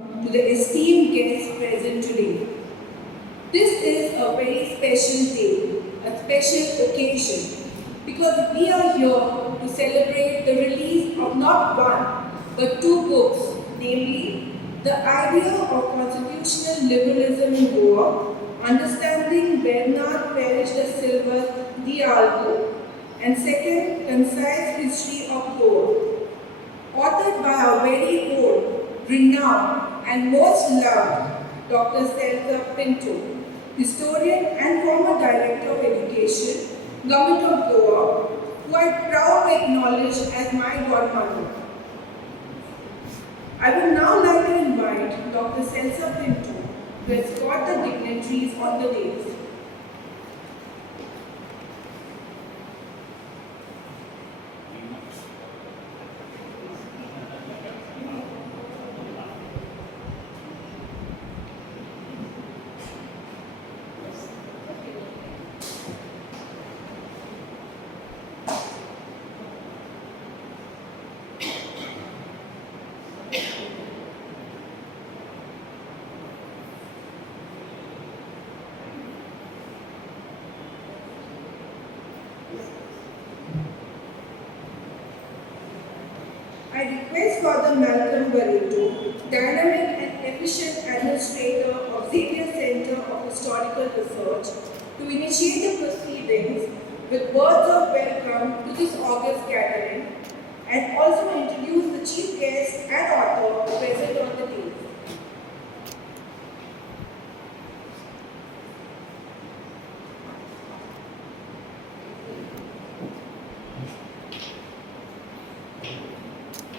to the esteemed guests present today. This is a very special day, a special occasion, because we are here to celebrate the release of not one, but two books, namely, The Idea of Constitutional Liberalism in Goa, Understanding Bernardo Peres da Silva's Diálogo, and second, Concise History of Goa, authored by our very own, renowned, and most loved Dr. Celsa Pinto, historian and former Director of Education, Government of Goa, who I proudly acknowledge as my godmother. I would now like to invite Dr. Celsa Pinto to escort the dignitaries on the dais. I request Father Malcolm Barreto, dynamic and efficient administrator of Xavier Centre of Historical Research, to initiate the proceedings with words of welcome to this august gathering, and also introduce the chief guest and author present on the day.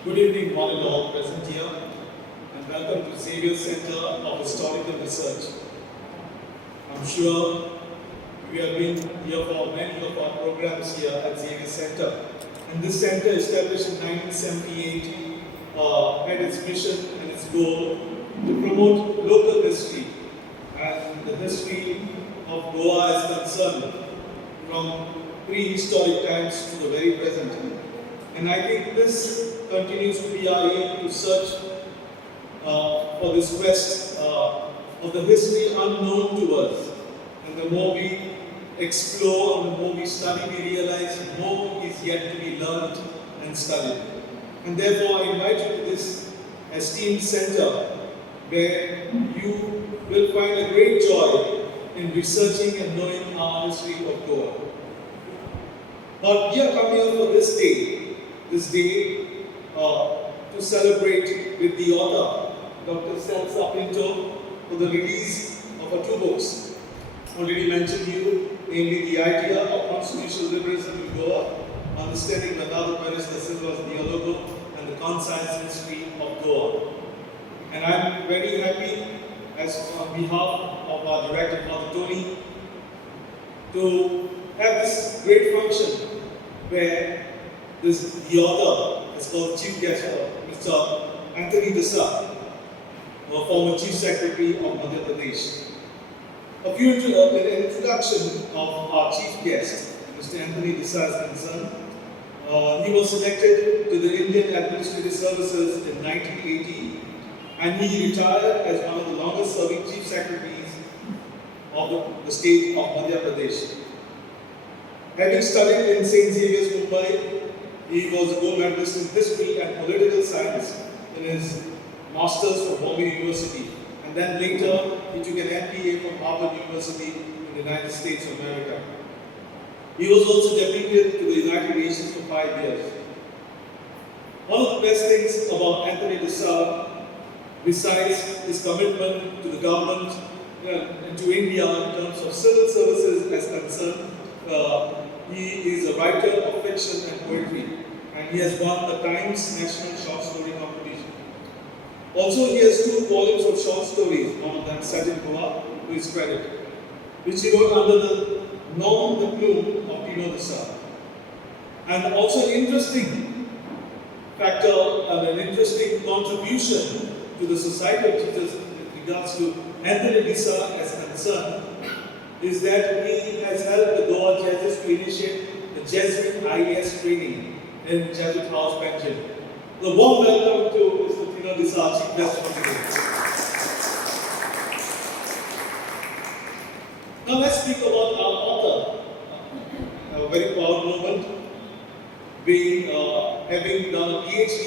Good evening, one and all present here, and welcome to Xavier Centre of Historical Research. I'm sure we have been here for many of our programs here at Xavier Centre. And this centre, established in 1978, had its mission and its goal to promote local history. And the history of Goa is concerned from prehistoric times to the very present. And I think this continues to be our aim, to search for this quest of the history unknown to us. And the more we explore and the more we study, we realize more is yet to be learned and studied. And therefore, I invite you to this esteemed centre where you will find a great joy in researching and knowing our history of Goa. Now, we are coming here for this day to celebrate with the author, Dr. Celsa Pinto, for the release of her two books. Already mentioned you, namely The Idea of Constitutional Liberalism in Goa, Understanding Bernardo Peres da Silva's Diálogo, and the Concise History of Goa. And I'm very happy, as on behalf of our director, Father Tony, to have this great function where the author is called Chief Guest, Mr. Anthony Desa, a former Chief Secretary of Madhya Pradesh. A few introduction of our Chief Guest, Mr. Anthony Desa, is concerned. He was selected to the Indian Administrative Services in 1980, and he retired as one of the longest serving Chief Secretaries of the state of Madhya Pradesh. Having studied in St. Xavier's, Mumbai, he was a gold medalist in history and political science in his masters from Bombay University. And then later, he took an MPA from Harvard University in the United States of America. He was also deputed to the United Nations for 5 years. One of the best things about Anthony Desa, besides his commitment to the government and to India in terms of civil services as concerned, he is a writer of fiction and poetry, and he has won the Times National Short Story Competition. Also, he has 2 volumes of short stories, one of them set in Goa, to his credit, which he wrote under the nom de plume of Pino Desa. And also an interesting factor and an interesting contribution to the Society of Jesus with regards to Anthony Desa as concerned is that he has helped the Goa Jesuits to initiate the Jesuit IAS training in Jesuit House Pension. The warm welcome to Mr. Pino this is our chief guest for today. Now let's speak about our author. A very proud moment, having done a PhD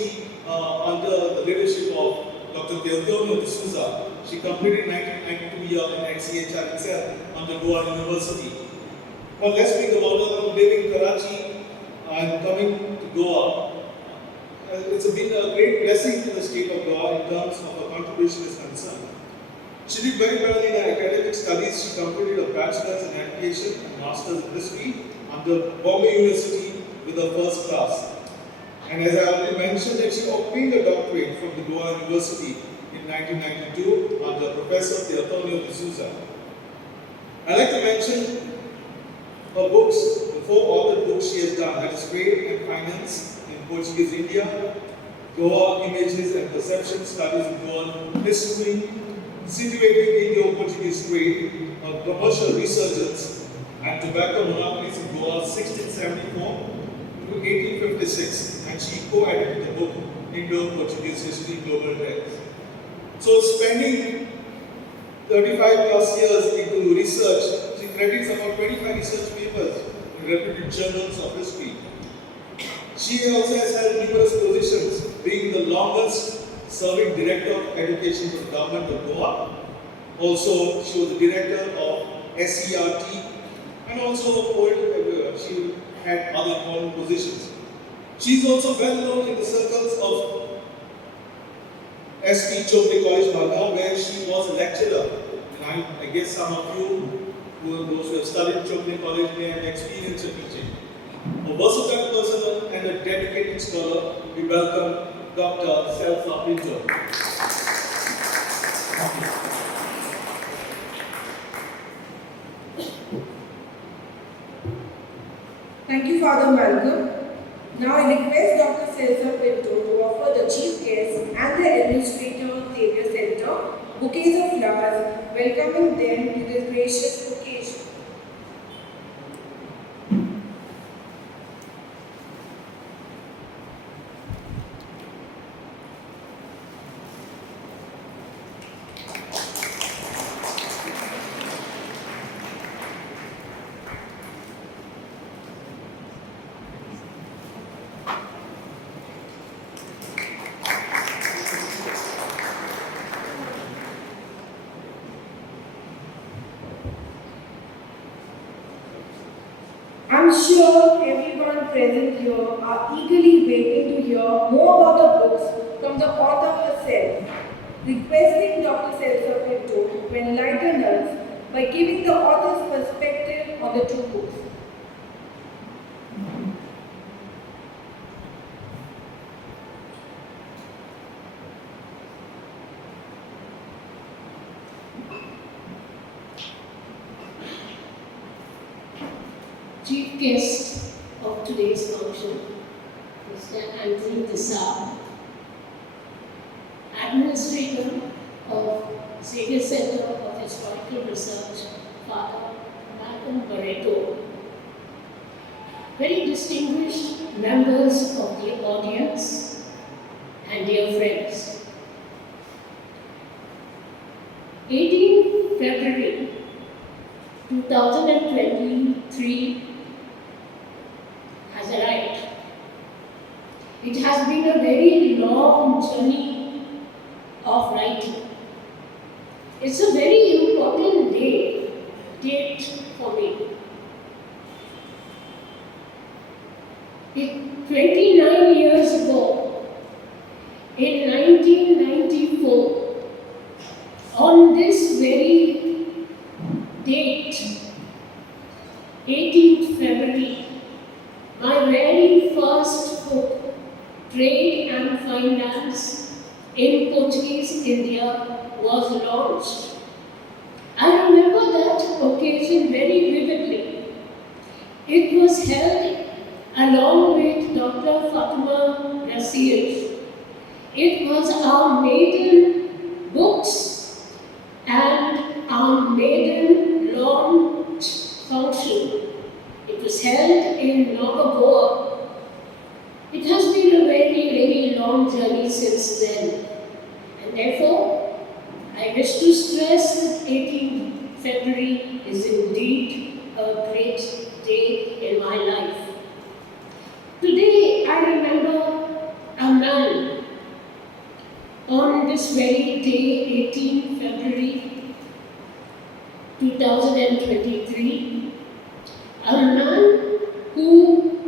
under the leadership of Dr. Theodore D'Souza. She completed 1992 year in XCHR itself under Goa University. But let's speak about her living in Karachi and coming to Goa. It's been a great blessing to the state of Goa in terms of her contribution is concerned. She did very well in her academic studies. She completed a bachelor's in education and master's in history under Bombay University with a first class. And as I already mentioned, that she obtained a doctorate from the Goa University in 1992 under Professor Theodore D'Souza. I'd like to mention her books, the 4 authored books she has done, that is Trade and Finance in Portuguese India, Goa Images and Perception Studies in Goan History, Situating Indo-Portuguese Trade, a Commercial Resurgence, and Tobacco Monopolies in Goa 1674 to 1856, and she co-edited the book Indo-Portuguese History Global Trends. So spending 35 plus years into research, she credits about 25 research papers in reputed journals of history. She also has held numerous positions, being the longest serving Director of Education for the Government of Goa. Also, she was the Director of SERT, and also she had other important positions. She is also well known in the circles of SP Chopre College, Bhagam, where she was a lecturer. And I guess some of you, those who have studied Chopre College, may have experience of teaching. A versatile person and a dedicated scholar, we welcome Dr. Celsa Pinto. Thank you, Father Malcolm. Now I request Dr. Celsa Pinto to offer the chief guest and the administrator Xavier Centre bouquets of flowers, welcoming them to this gracious occasion. I'm sure everyone present here are eagerly waiting to hear more about the books from the author herself, requesting Dr. Celsa Pinto to enlighten us by giving the author's perspective on the 2 books. Chief guest of today's function, Mr. Anthony Desai, Administrator of Xavier Centre of Historical Research, Father Malcolm Barreto, very distinguished members of the audience, and dear friends. 18 February 2023 has arrived. It has been a very long journey of writing. It's a very important date for me. 29 years ago, in 1994, on this very date, 18th February, my very first book, Trade and Finance in Portuguese India, was launched. I remember that occasion very vividly. It was held along with Dr. Fatima Nasir. It was our maiden books and our maiden launch function. It was held in Goa. It has been a very, very long journey since then. therefore, I wish to stress that 18th February is indeed a great day in my life. Today, I remember a man on this very day, 18th February 2023, a man who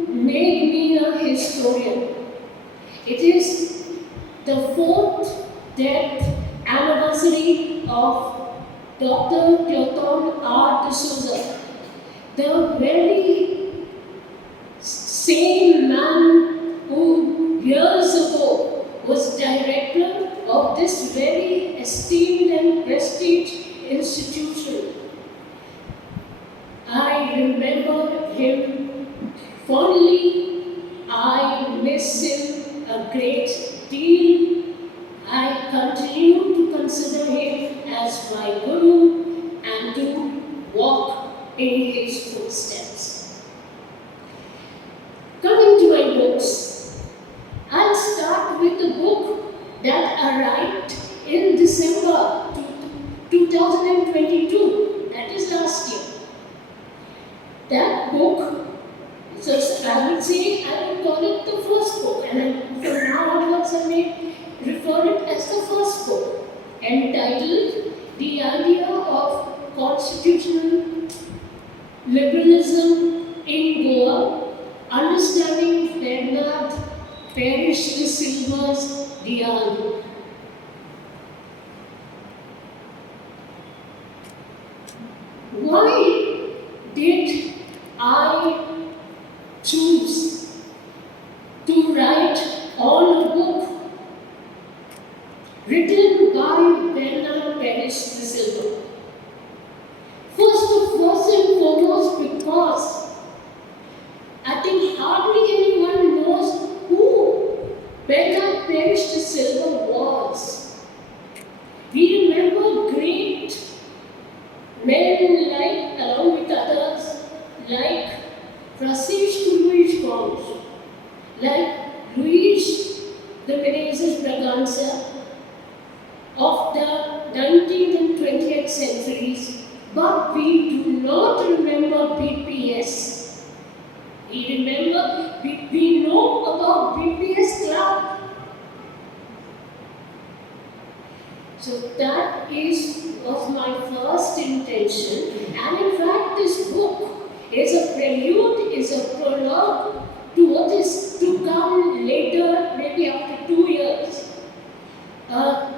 made me a historian. It is the 4th death anniversary of Dr. R. D'Souza, the very same man who years ago was director of this very esteemed and prestige institution. I remember him fondly. I miss him a great deal. I continue to consider him as my guru and to walk in his footsteps. Coming to my books, I'll start with a book that arrived in December 2022, that is last year. That book, so I would say, I would call it the first book, and from now onwards I may refer it as the first book, entitled The Idea of Constitutional Liberalism in Goa, Understanding Bernardo Peres da Silva's Diálogo. Why did I choose to write on a book written by Bernardo Peres da Silva? First and foremost, because I think hardly anyone knows who Bernardo Peres da Silva was. We remember great men like, along with others, like Francisco Luís Gomes, like Luís de Menezes Bragança of the 19th and 20th centuries, but we do not remember BPS. We know about BPS Club. So that was my first intention, and in fact this book is a prelude, is a prologue to what is to come later, maybe after 2 years. A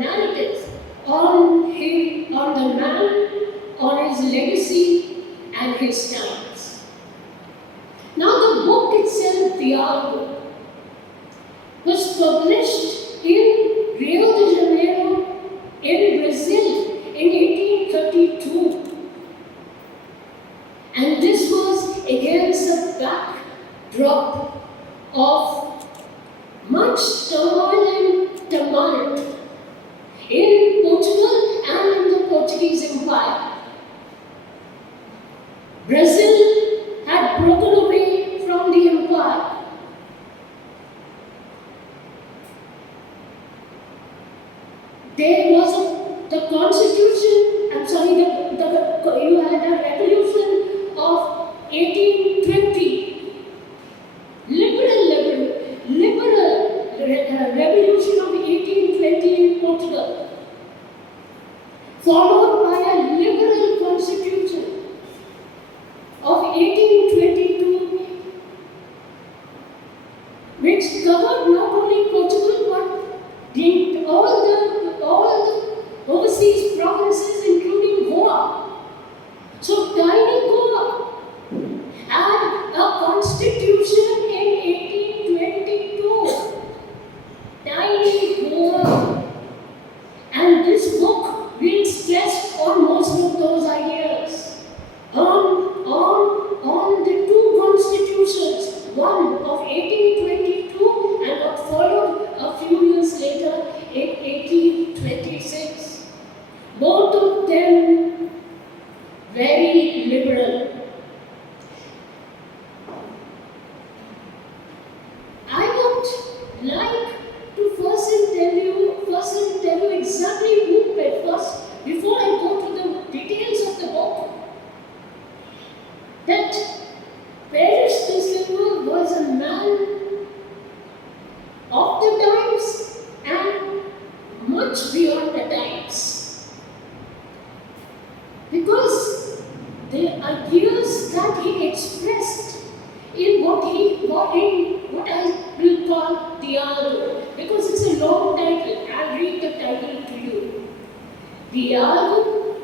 narrative on the man, on his legacy and his times. Now the book itself, Diálogo, was published in Rio de Janeiro in Brazil in 1832. And this was against the backdrop of much turmoil and tumult in Portugal and in the Portuguese Empire. Brazil had broken away from the empire. There was the constitution, you had a revolution of 1820. Liberal revolution of 1820 in Portugal, followed by a liberal constitution of 1822, which covered not only Portugal but all the overseas provinces, including Goa. So tiny Goa had a constitution in 1822. Tiny Goa. And this book will stress on most of those ideas. On the two constitutions, one of 1822 and what followed a few years later in 1826. Both of to tell you exactly who played first before I go to the details of the book. That Peres da Silva was a man of the times and much beyond the times. Because the ideas that he expressed in what I will call Diálogo, because it's a long title. I'll read the title to you. Diálogo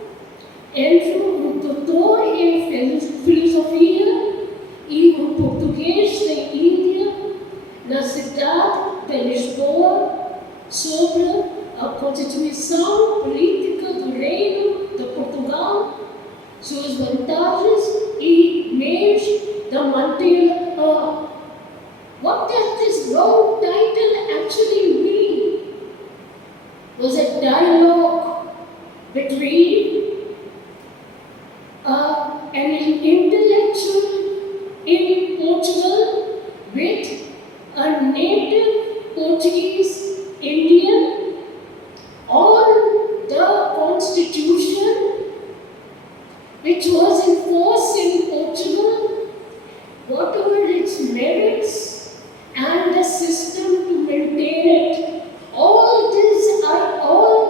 entre doutor em philosophia e Português da India na cidade de Lisboa sobre a Constituição Política do Reino de Portugal, suas vantagens e meios da mantel-a. What does this long title actually mean? Was a dialogue between an intellectual in Portugal with a native Portuguese Indian on the Constitution which was in force in Portugal, what were its merits and the system to maintain it. All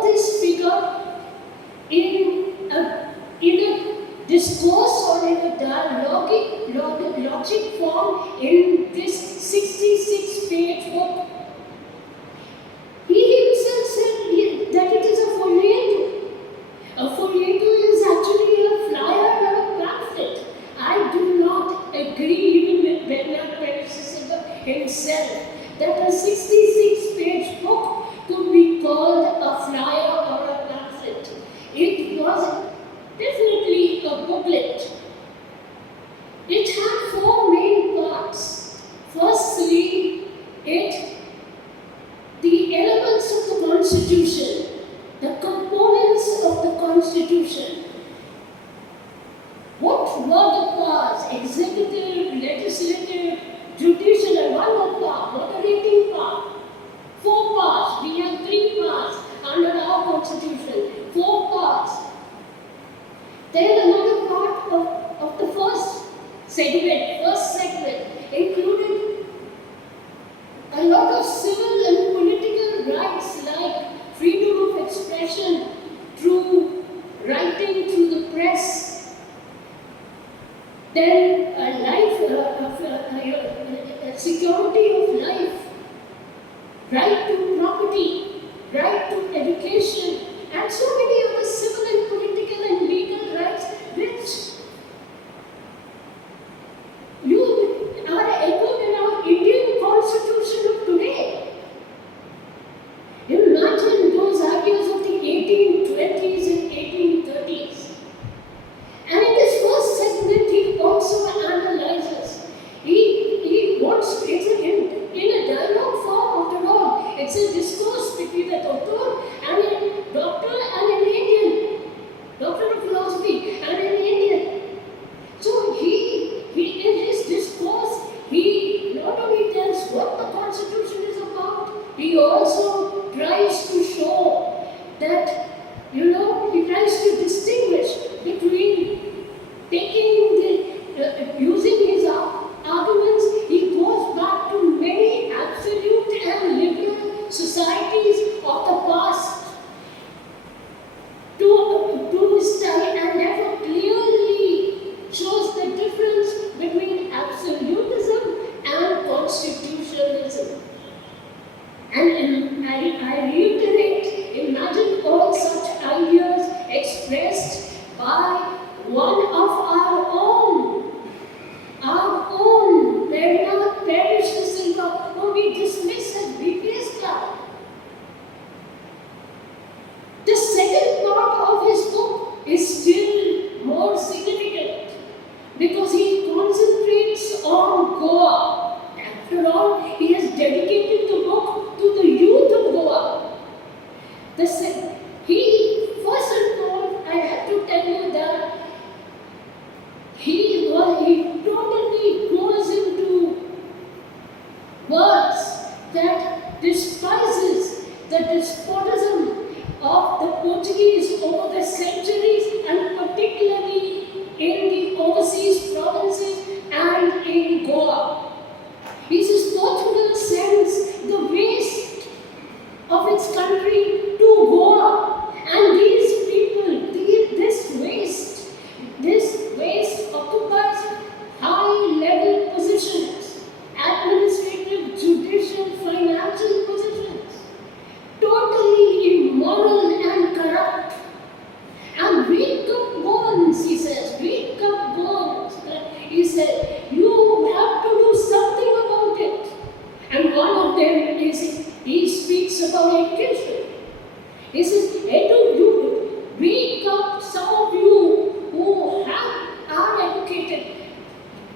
this figure in a discourse or in a logic form in this 66-page book. He himself said that it is a folieto. A folieto is actually a flyer or a pamphlet. I do not agree even with Bernardo Peres da Silva himself that a 66-page book could be called a flyer or a pamphlet. It was definitely a booklet. It had four main parts. Firstly, the elements of the Constitution, the components of the Constitution. What were the powers? Executive, legislative, judicial, and one more power, moderating power. Four powers. We have three powers under our Constitution. Four powers. Then another part of the first segment included a lot of civil and political rights like freedom of expression through writing, through the press. Then security of life, right to property, right to education, and so many other civil and political and legal rights which are echoed in our Indian Constitution of today. Imagine those ideas of the 1820s and 1830s. And in this first segment, he also analyzes. He wants, in a dialogue form after all, it's a discourse between a doctor and an Indian, doctor of philosophy and an Indian. So he in his discourse, he not only tells what the Constitution is about, he also tries to show that, he tries to distinguish between using his arguments. He goes back to many absolute and liberal societies of the past to study, and therefore clearly shows the difference between absolutism and constitutionalism. And I reiterate, imagine all such ideas expressed by one of our own, Bernardo Peres da Silva, whom we dismiss as BPS Club. The second part of his book is still more significant because he concentrates on Goa. After all, he has dedicated the book to the youth of Goa. First and all, I have to tell you that over the centuries, and particularly in the overseas provinces and in Goa. He says Portugal sends the waste of its country to Goa, and these people, this waste occupies high-level positions, administrative, judicial, financial positions, totally immoral and corrupt. And weak up bones, he says, weak up bones. He said, you have to do something about it. And one of them is, he speaks about education. He says, you wake up some of you who are educated.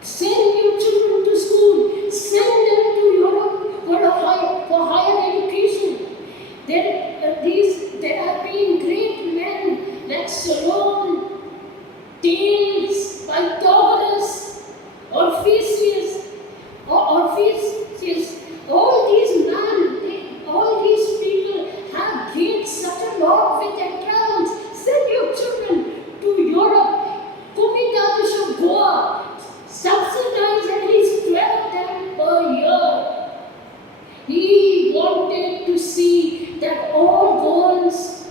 Send your children to school. Send them to Europe for higher education. There have been great men like Solon, Thales, Pythagoras, Orpheus, all these people have gained such a lot with their travels. Send your children to Europe. Comitatus of Goa, subsidize at least 12 of them per year. He wanted to see that all Goans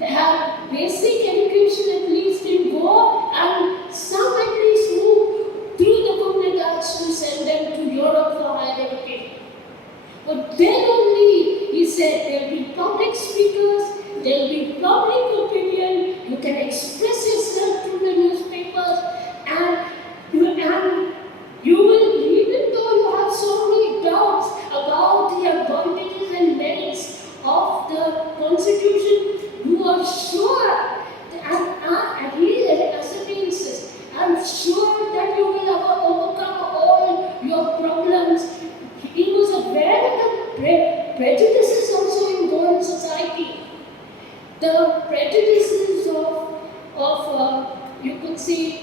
have basic education at least in Goa, and some at least move through the Comitatus to send them to Europe for higher education. But then only, he said, there will be public speakers, there will be public opinion, you can express yourself through the newspapers, and you will, even though you have so many doubts about the advantages and merits of the Constitution, you are sure, and he ascertains, I'm sure that you will overcome all your problems. He was aware of the prejudices also in Goan society. The prejudices of you could say,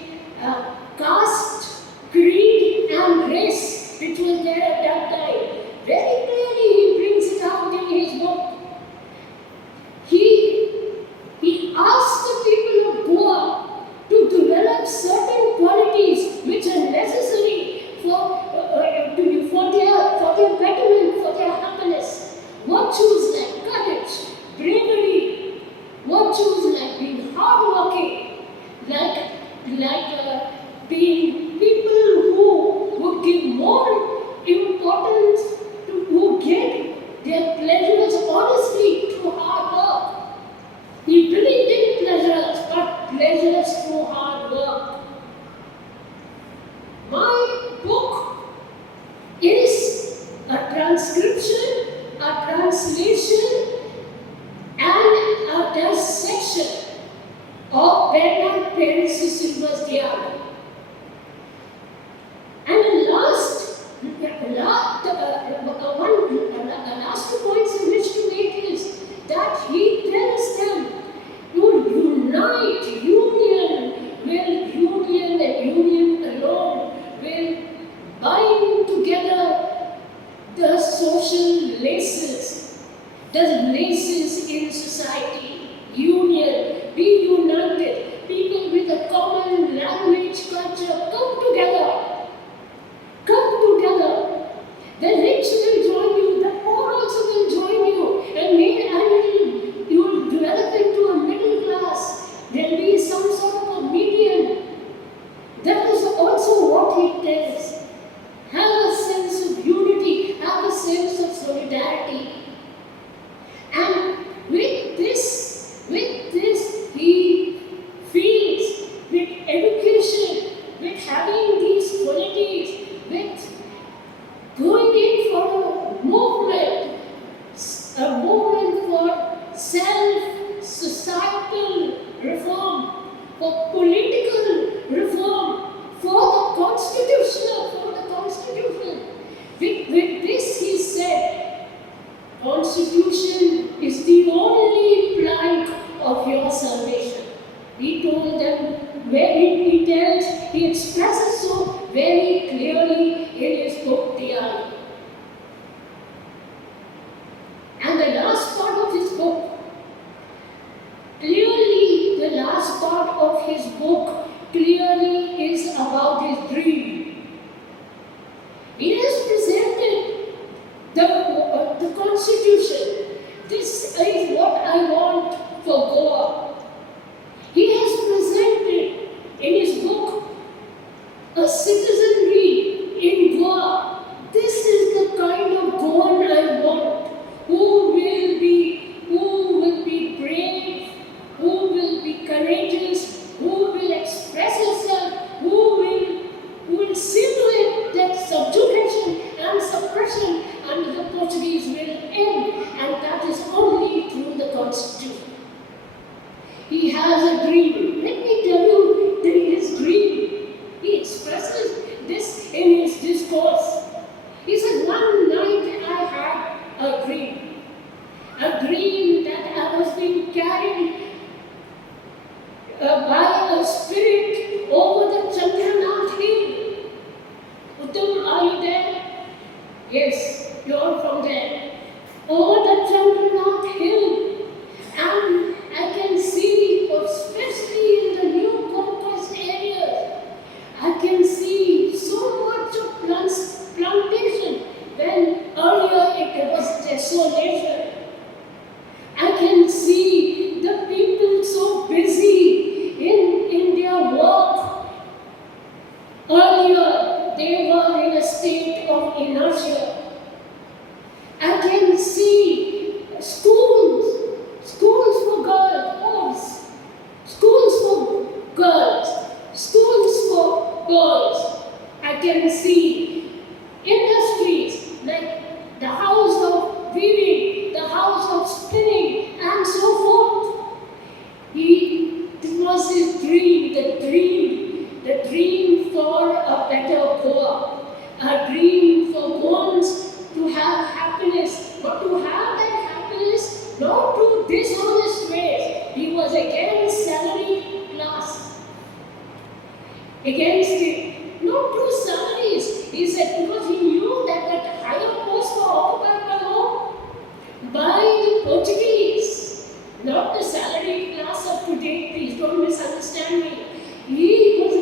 caste, creed, and race, which was there at that time. Very clearly, he brings it out in his book. He asked the people of Goa to develop certain qualities which are necessary for their betterment, for their happiness. Virtues like courage, bravery, virtues like being hardworking, like being people who would give more importance to who get their pleasures honestly through hard work. He believed in pleasures, but pleasures through hard work. My book is a transcription, a translation, and a dissection of Bernardo Peres da Silva's Diálogo. And the last two points I wish to make is that he tells them, union alone will bind together the social laces, the laces in society. Union, be united, people with a common language, culture, come together. The rich will join you, the poor also will join you, and you will develop into a middle class. There will be some sort of a median. That is also what he tells. Have a sense of unity, have a sense of solidarity. And with this, he feels with education, with having these qualities, with going in for a movement for societal reform, for political reform, for the Constitution. With this, he said, Constitution is the only plank of your salvation. He told them, he expresses so very clearly in his book, Diálogo. And the last part of his book clearly Constitution. This is what I want for Goa. He has presented in his book, A Citizenry in Goa. This is the kind of Goan I want. Who will be brave, who will be courageous, who will express himself, who will see to it that subjugation and suppression under the Portuguese will end, and that is only through the Constitution. He has a dream. Let me tell you his dream. He expresses this in his discourse. He said, one night I had a dream that I was being carried by a spirit over the Chandranath hill. Uttam, are you there? Yes, you are from there. Over the Chandranath hill, and I can see, especially in the new conquest areas, I can see so much of plantation when earlier it was desolation. I can see the people so busy in their work. Earlier, they were in a state of inertia. I can see schools for girls, schools for girls, schools for boys. I can see industries like the house of weaving, the house of spinning, and so forth. This was his dream, the dream for a better Goa, a dream for Goans to have happiness, but to have that happiness not through dishonest ways. He was against salary class, against it, not through salaries. He said because he knew that that higher posts were occupied by the Portuguese, not the salaried class of today. Please don't misunderstand me. He was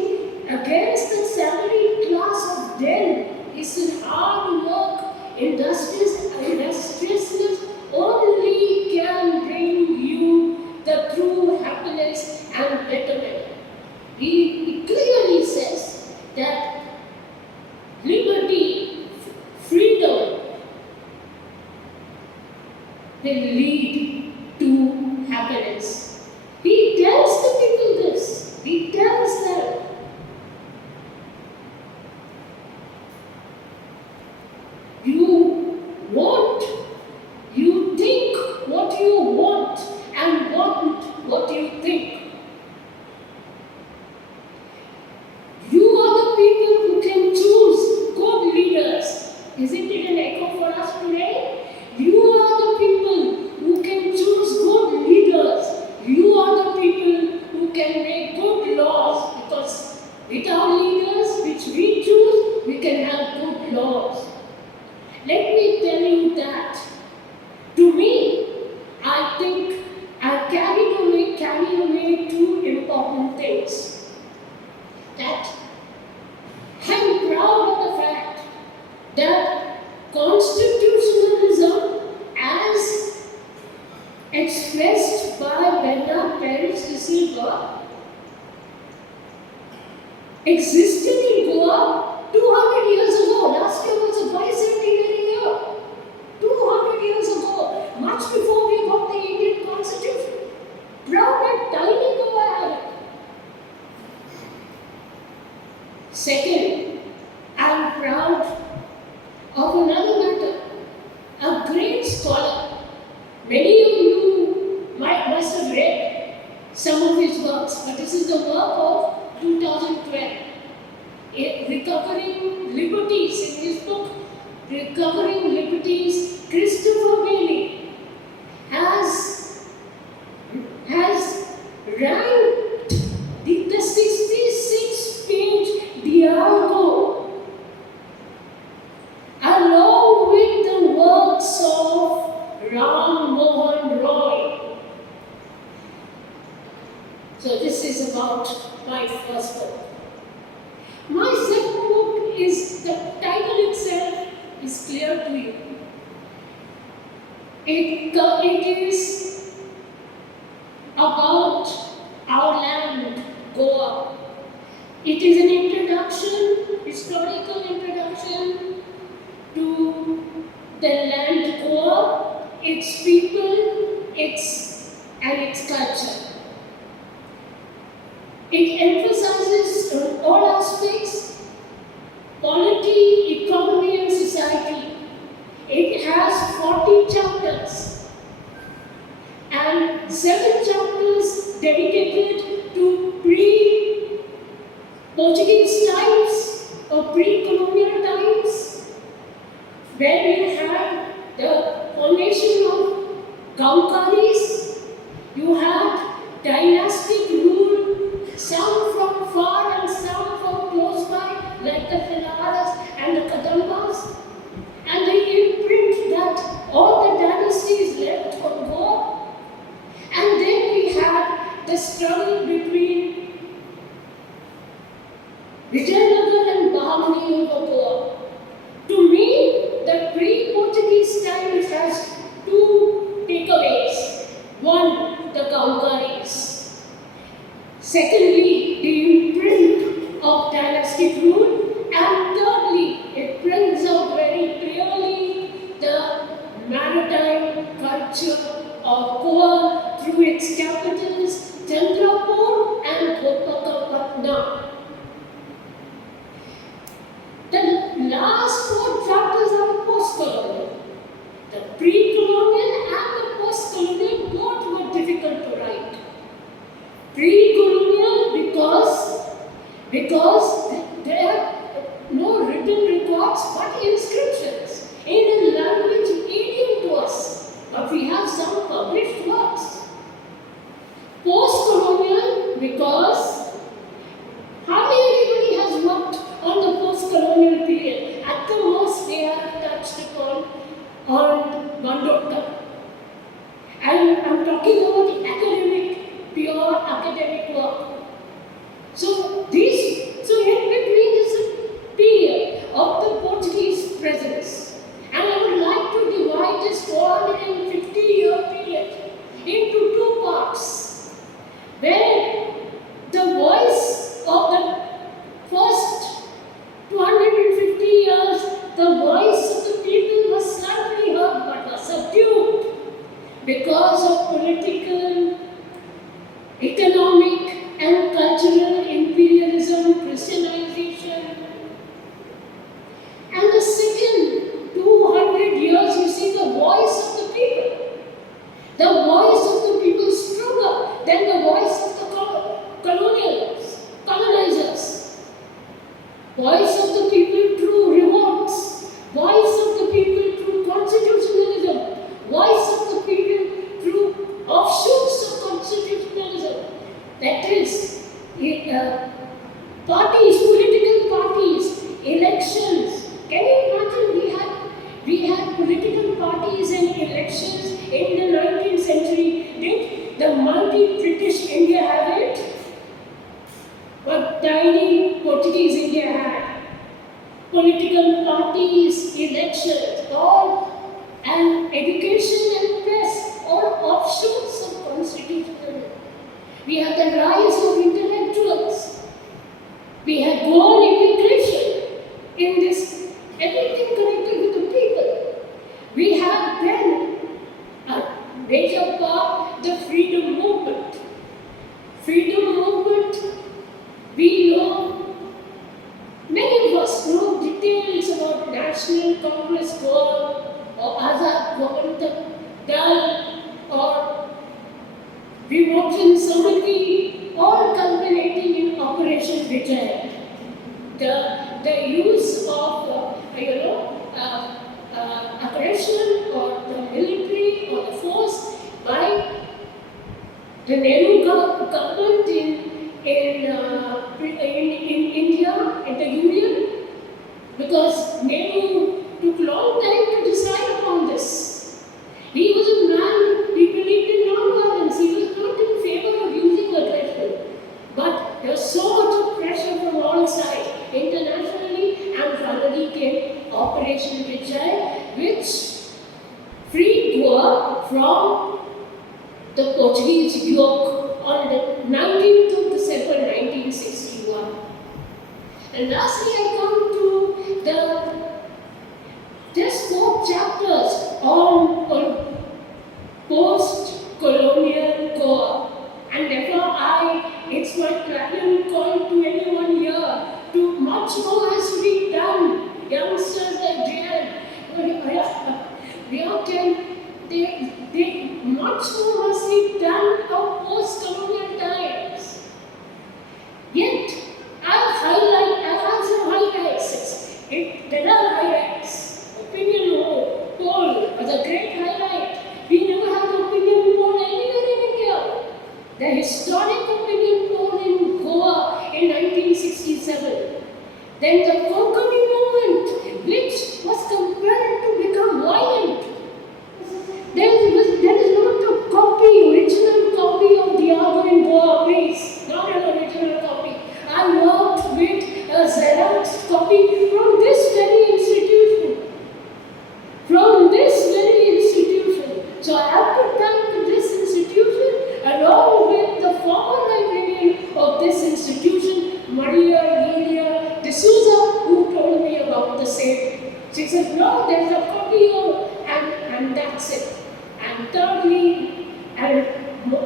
against the salaried class of then. He said hard work, industriousness only can bring you the true happiness and betterment. He clearly says that liberty, freedom will lead to happiness. He tells the people this. He tells them. You think what you want and want what you think. You are the people who can choose good leaders. Isn't it an echo for us today? You are the people who can choose good leaders. You are the people who can make good laws, because with our leaders, which we choose, we can have good laws. Let me tell you that. To me, I think I carried away two important things. That I'm proud of the fact that constitutionalism, as expressed by Bernardo Peres da Silva, existed in Goa 200 years ago. Last year was a bicentenary year. 200 years ago, much before we got the Indian Constitution. Proud and tiny Goa had it. Second, I'm proud of another matter. A great scholar. Many of you must have read some of his works, but this is the work of 2012. Recovering Liberties, in his book, Recovering Liberties, Christopher Bailey has ranked the 66-page Diálogo along with the works of Ram Mohan Roy. So this is about my first book. My second book is, the title itself is clear to you. It is about our land, Goa. It is an introduction, historical introduction to the land Goa, its people, and its culture. It emphasizes on all aspects, polity, economy and society. It has 40 chapters and 7 chapters dedicated to pre-Portuguese times or pre-colonial times, where we had the formation of Gaunkaris. You had dynastic rule, some from far and some from close by, like the Philaras and the Kadambas. And the imprint that all the dynasties left on Goa. And then we had the struggle between Vijayanagar and Bahamani over Goa. To me, the pre-Portuguese times has 2 takeaways. One, the Gaunkaris. Secondly, the imprint of dynastic rule. And thirdly, it brings out very clearly the maritime culture of Goa through its capitals, Chandrapur and Gopakapatnam. The last 4 chapters are post-colonial. The pre-colonial and the post-colonial both were difficult to write. Pre-colonial because there are no written records but inscriptions in a language alien to us. But we have some published works. Post-colonial because hardly anybody has worked on the post-colonial period. At the most, they have touched upon on one doctor. And I'm talking about academic, pure academic work. So in between is a period of the Portuguese presence. And I would like to divide this 450-year period into 2 parts, where the voice of the first 250 years, the voice of the people was slightly heard but was subdued because of political, economic and cultural imperialism, Christianization. And the second 200 years, you see the voice of the people. The voice of the people stronger than the voice of the colonizers. Voice of the people through revolts. Voice of the people through constitutionalism. Voice of the people through offshoots of constitutionalism. That is, parties, political parties, elections. Can you imagine we had political parties and elections in the 19th century? Did the mighty British India have it? But tiny Portuguese India had. Political parties, elections, all, and education and press, all offshoots of constitutionalism. We had the rise of intellectuals. We had Goan immigration in this, everything connected with the people. We had then a major part, the freedom movement. Freedom movement, we know, many of us know details about National Congress Goa or Azad Government Dal or Vimoction Samiti, all culminating in Operation Vijay. The use of, aggression or the military or the force by the Nehru government in India, in the Union, because Nehru took long time to decide upon this. He was a man, he believed in non-violence, he was not in favor of using aggression. But there was so much of pressure from all sides, internationally, and finally came Operation Vijay, which freed Goa from the Portuguese yoke on the 19th of December 1961. And lastly, I come to just 4 chapters on post-colonial Goa. And therefore, it's my clarion call to anyone here to much more has to be done. Youngsters like Jan, they much more must be done of post-colonial times. Yet, I have some highlights. There are highlights. Opinion poll was a great highlight. We never had opinion poll anywhere in India. The historic opinion poll in Goa in 1967. Then the Konkani movement, which was compelled to become violent. There is not a original copy of Diálogo in Goa, please. Not an original copy. I worked with a Xerox copy from this very institution. So I have to thank this institution along with the former librarian of this institution, Maria Lilia de Souza, who told me about the same. She said, no, there's a copy and that's it. And thirdly, and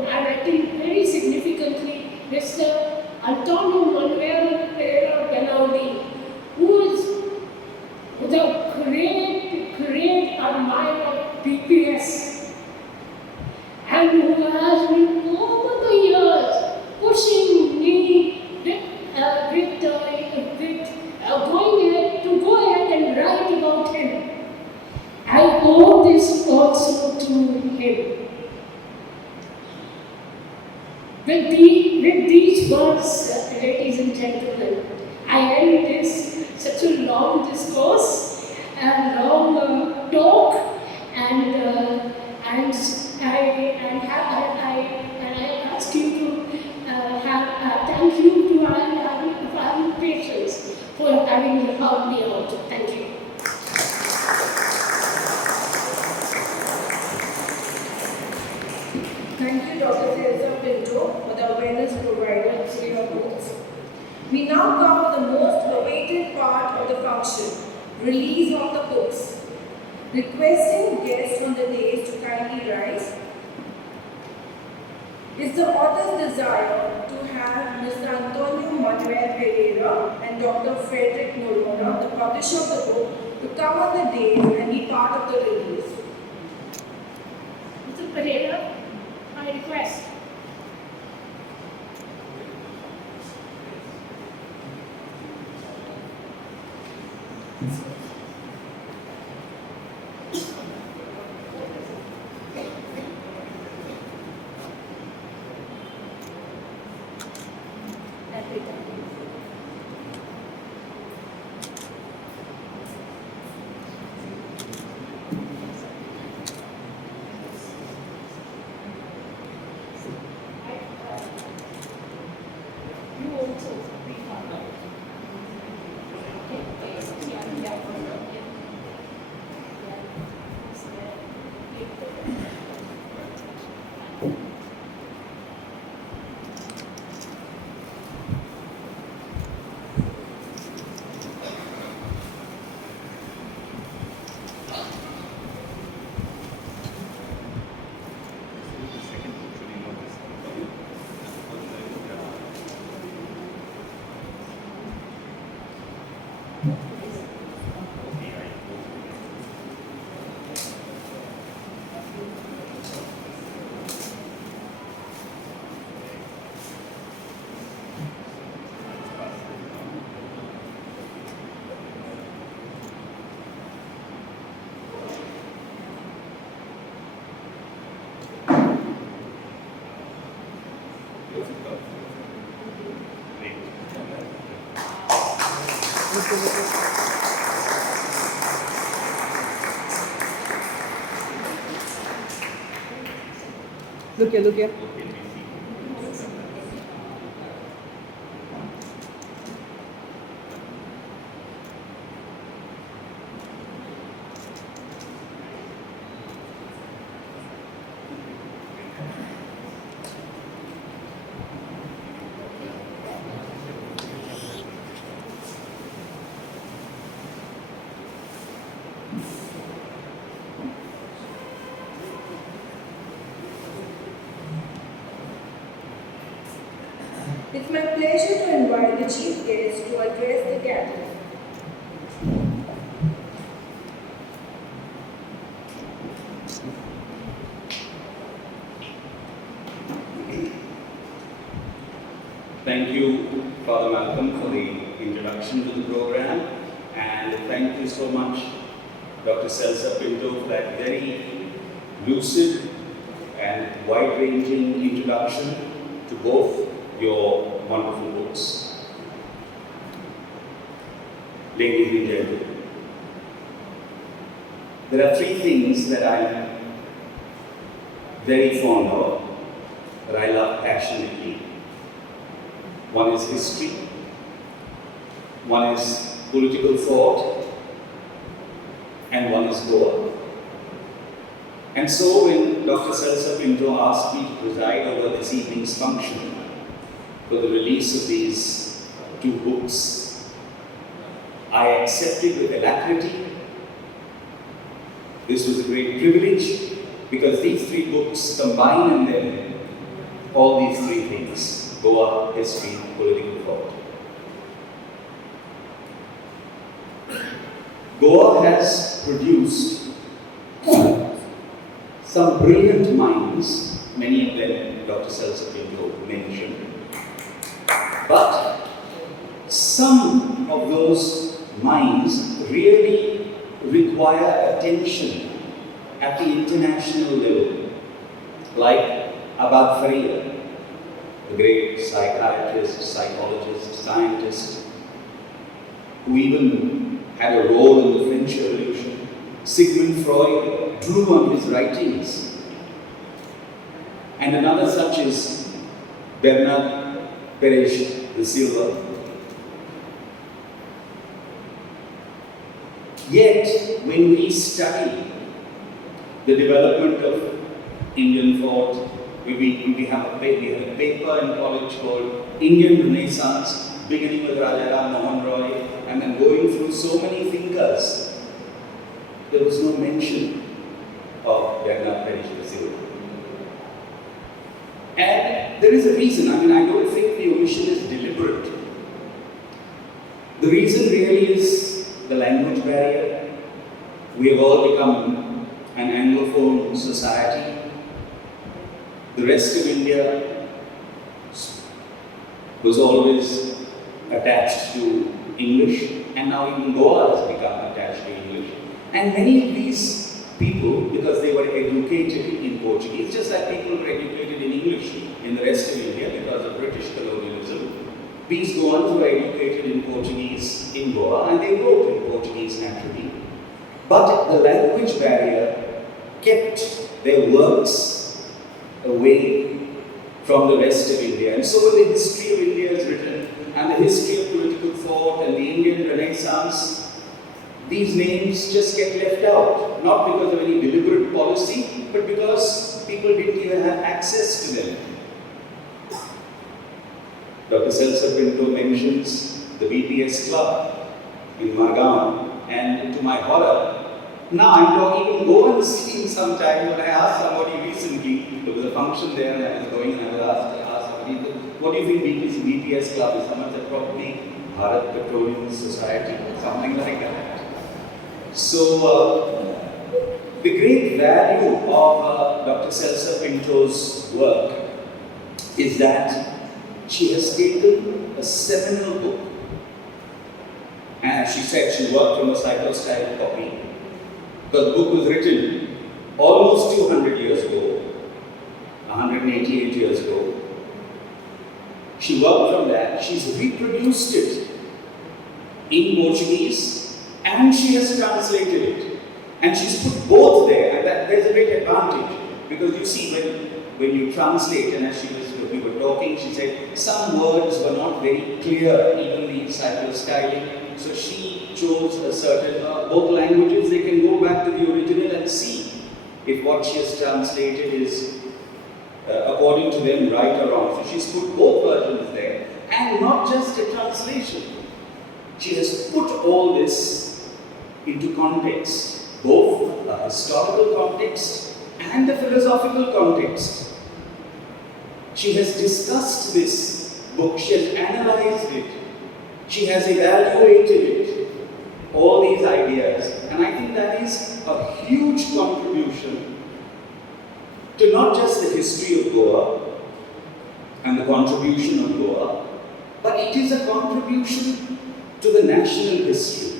I think very significantly, Mr. Antonio Manuel Pereira da Silva, who is the great admirer of PPS and who has been over the years pushing me go ahead and write about him. I owe this also to him. With these words, ladies and gentlemen, I end this such a long discourse, a long talk, and I ask you to thank you to having patience for having heard me out. Thank you. Thank you, Dr. Celsa Pinto, for the awareness provided through your books. We now come to the most awaited part of the function, release of the books. Requesting guests on the days to kindly rise. It's the author's desire to have Mr. Antonio Manuel Pereira and Dr. Frederick Noronha, the publisher of the book, to come on the days and be part of the release. Mr. Pereira, I request. Look here. It's my pleasure to invite the chief guest to address the gathering. Thank you, Father Malcolm, for the introduction to the program, and thank you so much, Dr. Celsa Pinto, for that very lucid and wide-ranging introduction to both your wonderful books. Ladies and gentlemen, there are three things that I'm very fond of, that I love passionately. One is history, one is political thought, and one is Goa. And so when Dr. Celsa Pinto asked me to preside over this evening's function for the release of these two books, I accepted with alacrity. This was a great privilege because these three books combine in them all these three things: Goa, history, political thought. Goa has produced some brilliant minds, many of them Dr. Celsa Pinto mentioned, but some of those minds really require attention at the international level, like Abad Faria, the great psychiatrist, psychologist, scientist, who even had a role in the French Revolution. Sigmund Freud drew on his writings. And another such is Bernardo Peres da Silva. Yet, when we study the development of Indian thought, we have a paper in college called Indian Renaissance, beginning with Rajaram Mohan Roy, and then going through so many thinkers. There was no mention of Bernardo Peres da Silva. And there is a reason. I don't think the omission is deliberate. The reason really is the language barrier. We have all become an Anglophone society. The rest of India was always attached to English, and now even Goa has become attached to English. And many of these people, because they were educated in Portuguese, just like people were educated in English in the rest of India because of British colonialism, these Goans were educated in Portuguese in Goa, and they wrote in Portuguese naturally. But the language barrier kept their works away from the rest of India. And so when the history of India is written, and the history of political thought, and the Indian Renaissance, these names just get left out. Not because of any deliberate policy, but because people didn't even have access to them. Dr. Celsa Pinto mentions the BPS club in Margam, and to my horror, now I'm talking in Goan speaking sometimes. When I asked somebody recently, there was a function there and I was going and I asked somebody, what do you think BPS club is? Someone said probably Bharat Petroleum Society or something like that. So the great value of Dr. Celsa Pinto's work is that she has taken a seminal book, and as she said, she worked from a cyclostyle copy. The book was written almost 200 years ago, 188 years ago. She worked from that, she's reproduced it in Portuguese, and she has translated it. And she's put both there, and there's a great advantage. Because you see, when you translate, and as we were talking, she said some words were not very clear, even the cyclostyling. So she chose a certain, both languages, they can go back to the original and see if what she has translated is, according to them, right or wrong. So she's put both versions there. And not just a translation. She has put all this into context, both a historical context and a philosophical context. She has discussed this book, she has analyzed it, she has evaluated it, all these ideas. And I think that is a huge contribution to not just the history of Goa and the contribution of Goa, but it is a contribution to the national history.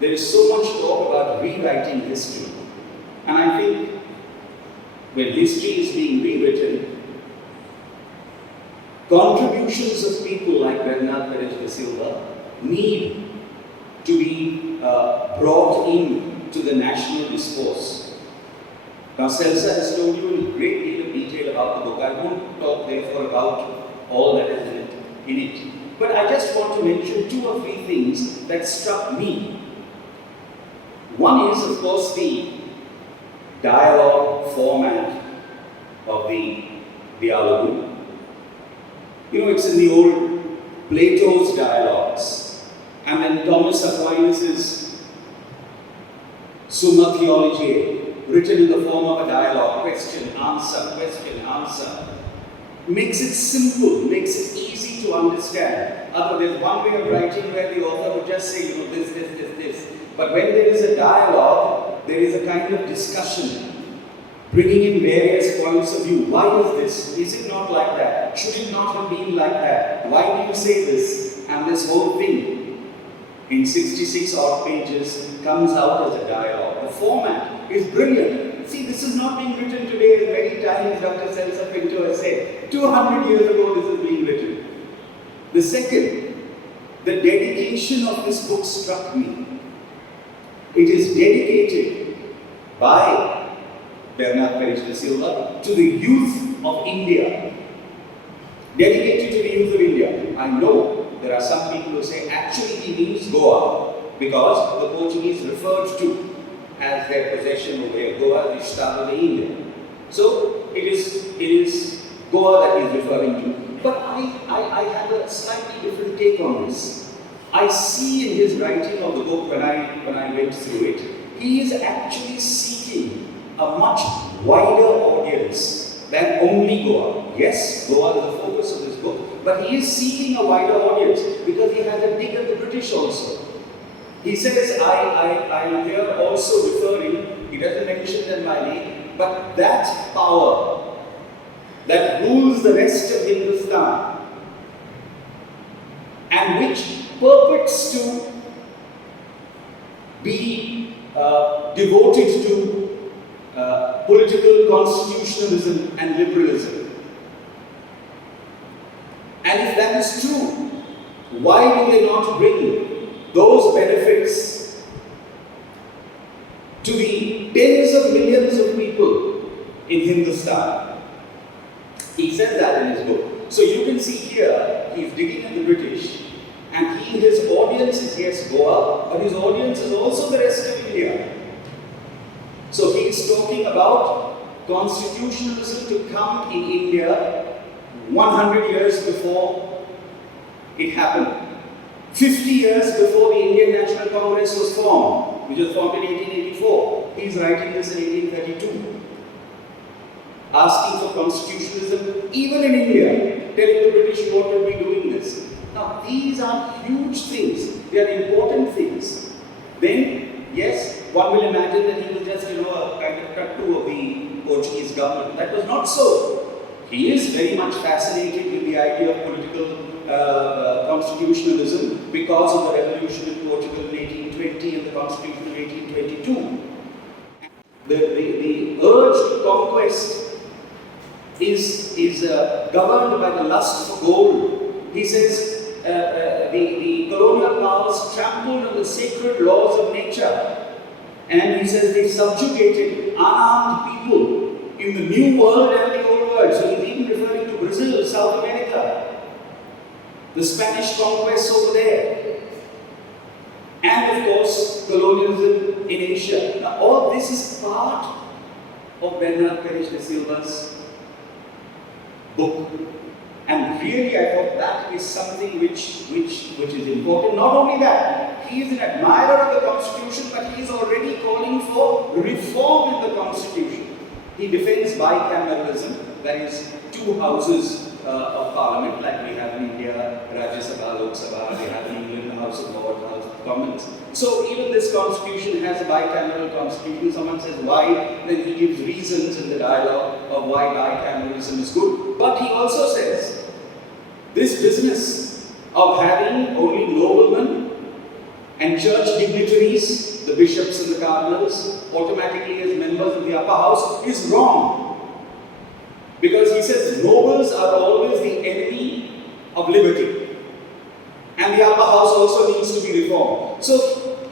There is so much talk about rewriting history. And I think when history is being rewritten, contributions of people like Bernardo Peres da Silva need to be brought in to the national discourse. Now, Celsa has told you in great deal of detail about the book. I won't talk therefore about all that is in it. But I just want to mention 2 or 3 things that struck me. One is, of course, the dialogue format of the Diálogo. You know, it's in the old Plato's dialogues, and then Thomas Aquinas' Summa Theologiae, written in the form of a dialogue, question, answer, makes it simple, makes it easy to understand. There's one way of writing where the author would just say, you know, this. But when there is a dialogue, there is a kind of discussion, bringing in various points of view. Why is this? Is it not like that? Should it not have been like that? Why do you say this? And this whole thing, in 66 odd pages, comes out as a dialogue. The format is brilliant. See, this is not being written today, as many times Dr. Celsa Pinto has said. 200 years ago, this is being written. The second, the dedication of this book struck me. It is dedicated by Bernardo Peres da Silva to the youth of India. Dedicated to the youth of India. I know there are some people who say actually he means Goa, because the Portuguese referred to as their possession over here, Goa, the Estado de India. So it is Goa that he is referring to. But I have a slightly different take on this. I see in his writing of the book, when I went through it, he is actually seeking a much wider audience than only Goa. Yes, Goa is the focus of this book, but he is seeking a wider audience because he has a dig at the British also. He says, I am here also referring, he doesn't mention them by name, but that power that rules the rest of Hindustan and which purports to be devoted to political constitutionalism and liberalism. And if that is true, why do they not bring those benefits to the tens of millions of people in Hindustan? He said that in his book. So you can see here, he's digging at the British, and his audience is, yes, Goa, but his audience is also the rest of India. So he is talking about constitutionalism to come in India 100 years before it happened. 50 years before the Indian National Congress was formed, which was formed in 1884. He's writing this in 1832. Asking for constitutionalism, even in India, telling the British you ought to be doing this. Now, these are huge things. They are important things. Then, yes, one will imagine that he was just, a kind of tattoo of the Portuguese government. That was not so. He is very much fascinated with the idea of political constitutionalism because of the revolution in Portugal in 1820 and the constitution of 1822. The urge to conquest is governed by the lust for gold. He says the colonial powers trampled on the sacred laws of nature, and he says they subjugated unarmed people in the New World and the Old World. So he's even referring to Brazil, South America, the Spanish conquest over there, and of course colonialism in Asia. Now all this is part of Bernardo Peres da Silva's book, and really I thought that is something which is important. Not only that, he is an admirer of the Constitution, but he is already calling for reform in the Constitution. He defends bicameralism, that is, two houses of Parliament, like we have in India, Rajya Sabha, Lok Sabha, we have in England, House of Lords, House of Commons. So even this constitution has a bicameral constitution. Someone says why, then he gives reasons in the dialogue of why bicameralism is good. But he also says, this business of having only noblemen and church dignitaries, the bishops and the cardinals, automatically as members of the upper house is wrong. Because he says nobles are always the enemy of liberty. And the upper house also needs to be reformed. So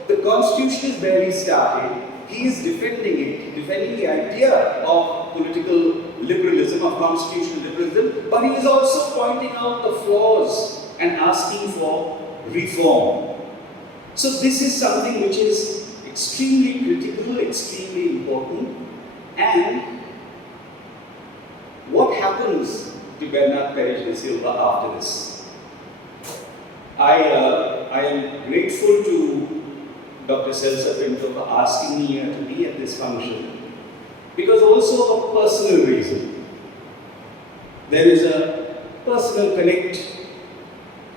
the constitution is barely started. He is defending it, defending the idea of political liberalism, of constitutional liberalism, but he is also pointing out the flaws and asking for reform. So this is something which is extremely critical, extremely important. And what happens to Bernardo Peres da Silva after this? I am grateful to Dr. Celsa Pinto for asking me here to be at this function, because also a personal reason. There is a personal connect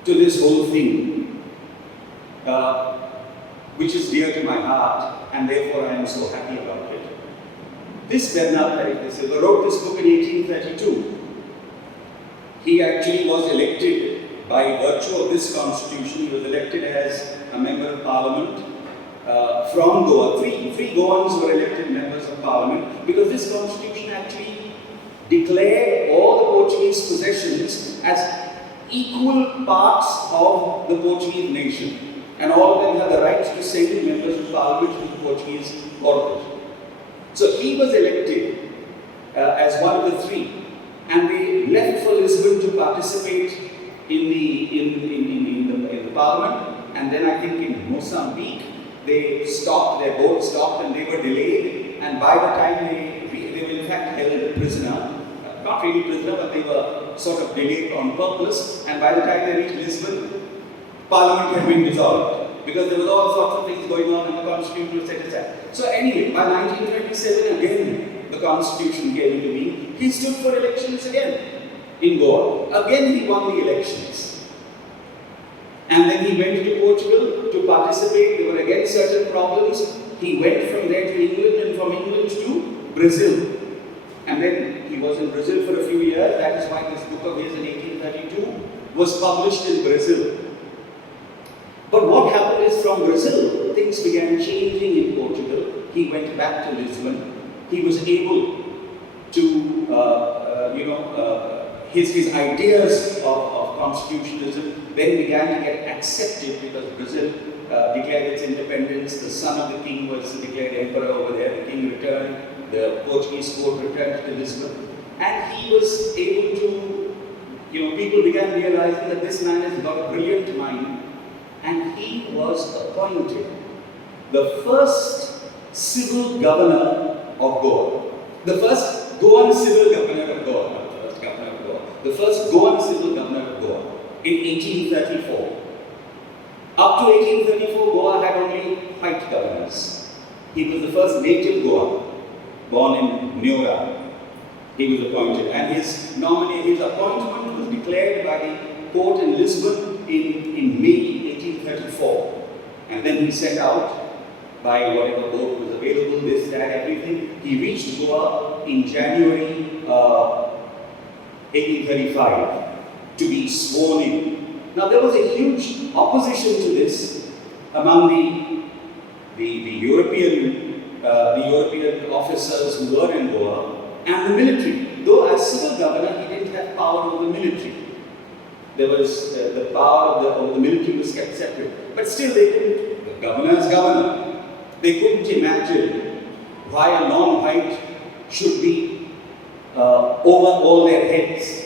to this whole thing, which is dear to my heart, and therefore I am so happy about it. This Bernardo Peres da Silva wrote this book in 1832. He actually was elected by virtue of this constitution. He was elected as a member of parliament from Goa. Three Goans were elected members of parliament because this constitution actually declared all the Portuguese possessions as equal parts of the Portuguese nation, and all of them had the right to send members of parliament to the Portuguese corporate. So he was elected as one of the three, and they left for Lisbon to participate in the parliament. And then I think in Mozambique they stopped, their boat stopped, and they were delayed. And by the time they were in fact held prisoner, not really prisoner, but they were sort of delayed on purpose. And by the time they reached Lisbon, Parliament had been dissolved, because there was all sorts of things going on, and the constitution was set aside. So anyway, by 1927 again, the constitution came into being. He stood for elections again in Goa. Again he won the elections. And then he went to Portugal to participate. There were again certain problems. He went from there to England, and from England to Brazil. And then he was in Brazil for a few years. That is why this book of his in 1832 was published in Brazil. But what happened is, from Brazil, things began changing in Portugal. He went back to Lisbon. He was able to, his ideas of constitutionalism then began to get accepted, because Brazil declared its independence. The son of the king was declared emperor over there. The king returned. The Portuguese court returned to Lisbon. And he was able to, people began realizing that this man has got a brilliant mind. And he was appointed the first civil governor of Goa. The first Goan civil governor of Goa, not the first governor of Goa. The first Goan civil governor of Goa in 1834. Up to 1834, Goa had only white governors. He was the first native Goan, born in Noronha. He was appointed, and his appointment was declared by the court in Lisbon in May 1834. And then he set out by whatever boat was available, this, that, everything. He reached Goa in January 1835 to be sworn in. Now there was a huge opposition to this among the European officers who were in Goa and the military. Though as civil governor, he didn't have power over the military. There was the power of the military was kept separate. But still they couldn't, the governor is governor. They couldn't imagine why a non-white should be over all their heads.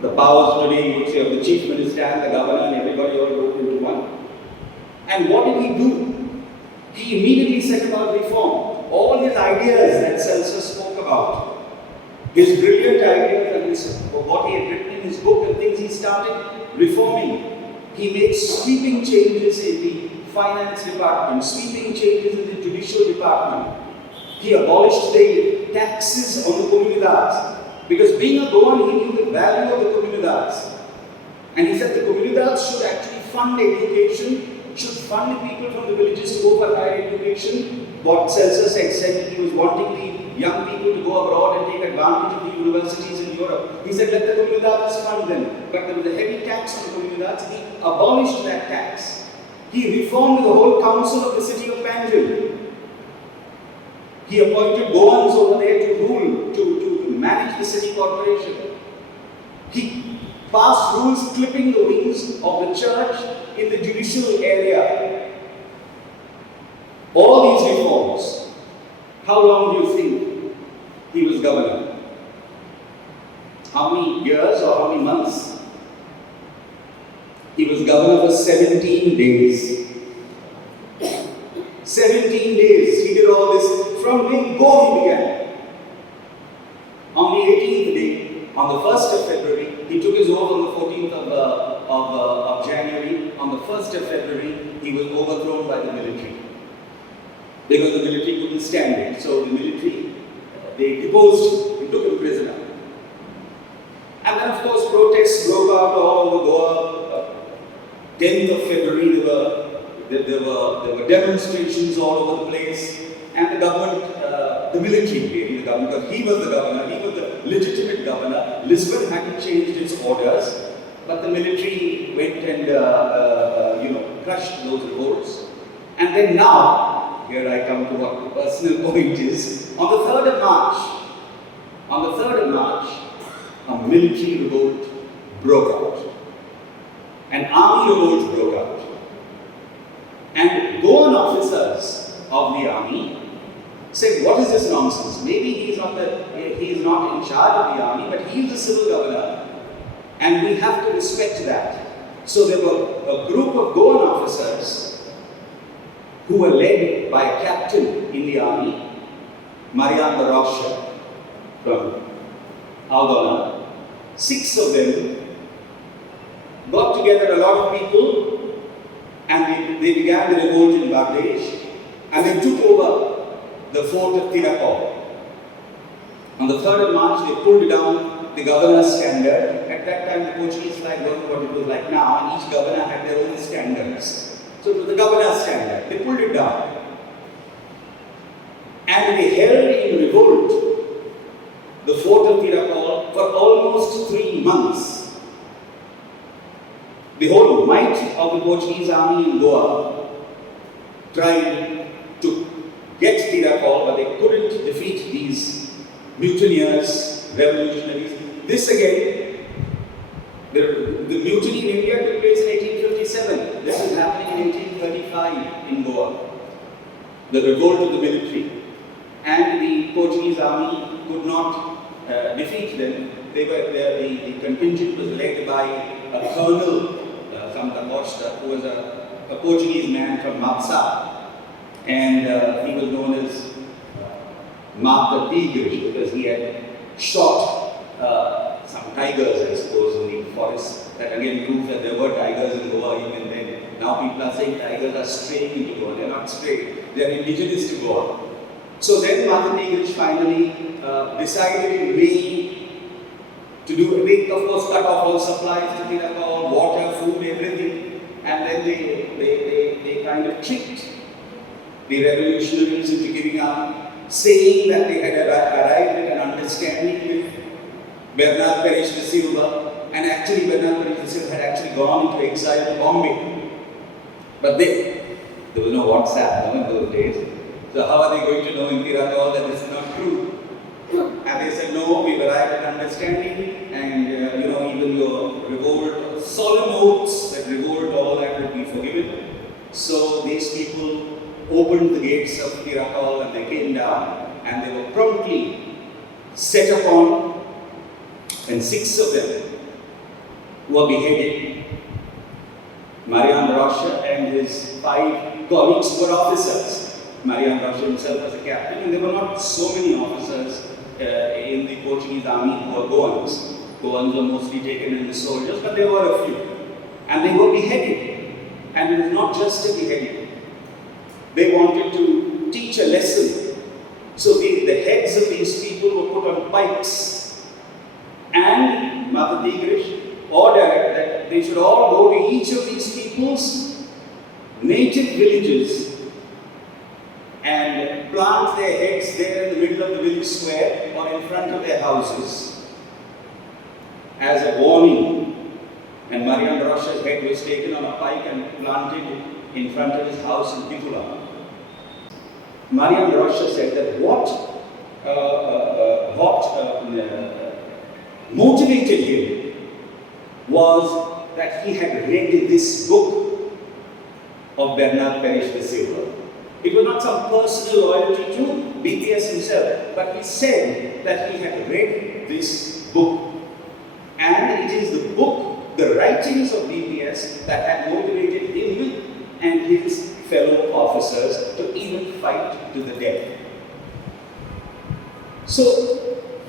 The powers today, you would say, of the chief minister and the governor and everybody all rolled into one. And what did he do? He immediately set about reform. All his ideas that Celsa spoke about, his brilliant ideas and what he had written in his book and things he started reforming. He made sweeping changes in the finance department, sweeping changes in the judicial department. He abolished the taxes on the comunidades. Because being a Goan, he knew the value of the comunidades. And he said the comunidades should actually fund education, should fund people from the villages to go for higher education. What Celsa said he was wanting the young people to go abroad and take advantage of the universities in Europe. He said, let the comunidades fund them. But there was a heavy tax on the comunidades. He abolished that tax. He reformed the whole council of the city of Panjim. He appointed Goans over there to rule, to manage the city corporation. He passed rules clipping the wings of the church in the judicial area. All these reforms. How long do you think he was governor? How many years or how many months? He was governor for 17 days. 17 days he did all this. From when go he began. On the 18th day, on the 1st of February, he took his oath on the 14th of January. On the 1st of February, he was overthrown by the military. Because the military couldn't stand it. So the military, they deposed him and took him prisoner. And then of course protests broke out all over Goa. 10th of February, there were demonstrations all over the place. And the government, the military really, the government, because he was the governor, he was the legitimate governor. Lisbon hadn't changed its orders, but the military went and crushed those revolts. And then now, here I come to what the personal point is. On the 3rd of March, a military revolt broke out. An army revolt broke out. And Goan officers of the army said, what is this nonsense? Maybe he is not in charge of the army, but he is the civil governor, and we have to respect that. So there were a group of Goan officers who were led by a captain in the army, Bernardo from Aldona. 6 of them got together, a lot of people, and they began the revolt in Bangladesh, and they took over the fort of Tirakal. On the 3rd of March, they pulled down the governor's standard. At that time, the Portuguese flag wasn't what it was like now, and each governor had their own standards. So it was the governor's standard. They pulled it down. And they held in revolt the fort of Tirakal for almost 3 months. The whole might of the Portuguese army in Goa tried to get Tirakal, but they couldn't defeat these mutineers, revolutionaries. This again, the mutiny in India took place in 1857. This is happening in 1835 in Goa. The revolt of the military. And the Portuguese army could not defeat them. The contingent was led by a colonel from the Costa, who was a Portuguese man from Mapsa. And he was known as Mata Tigres because he had shot some tigers, I suppose, in the forest. That again proves that there were tigers in Goa even then. Now people are saying tigers are straying into Goa. They are not straying. They are indigenous to Goa. So then Mata Tigres finally decided in May to do, they of course cut off all supplies to Tirakal, water, food, everything. And then they kind of tricked the revolutionaries into giving up, saying that they had arrived at an understanding with Bernardo Peres da Silva, and actually Bernardo Peres da Silva had actually gone into exile to Bombay. But there was no WhatsApp in those days. So how are they going to know in Tirakal that this is not true? And they said, no, we've arrived at an understanding, and even your revolt, solemn oaths that revolt, all that would be forgiven. So these people opened the gates of Tirakal and they came down, and they were promptly set upon, and 6 of them were beheaded. Marian Rocha and his 5 colleagues were officers. Marian Rocha himself was a captain, and there were not so many officers in the Portuguese army who were Goans. Goans were mostly taken in the soldiers, but there were a few. And they were beheaded. And it was not just a beheading. They wanted to teach a lesson. So the heads of these people were put on pikes And Mother Tigrish ordered that they should all go to each of these people's native villages and plant their heads there in the middle of the village square or in front of their houses as a warning. And Mariam Rocha's head was taken on a pike and planted in front of his house in Pitula. Mariam Rocha said that what motivated him was that he had read this book of Bernardo Peres da Silva. It was not some personal loyalty to BPS himself, but he said that he had read this book. And it is the book, the writings of BPS, that had motivated him and his fellow officers to even fight to the death. So,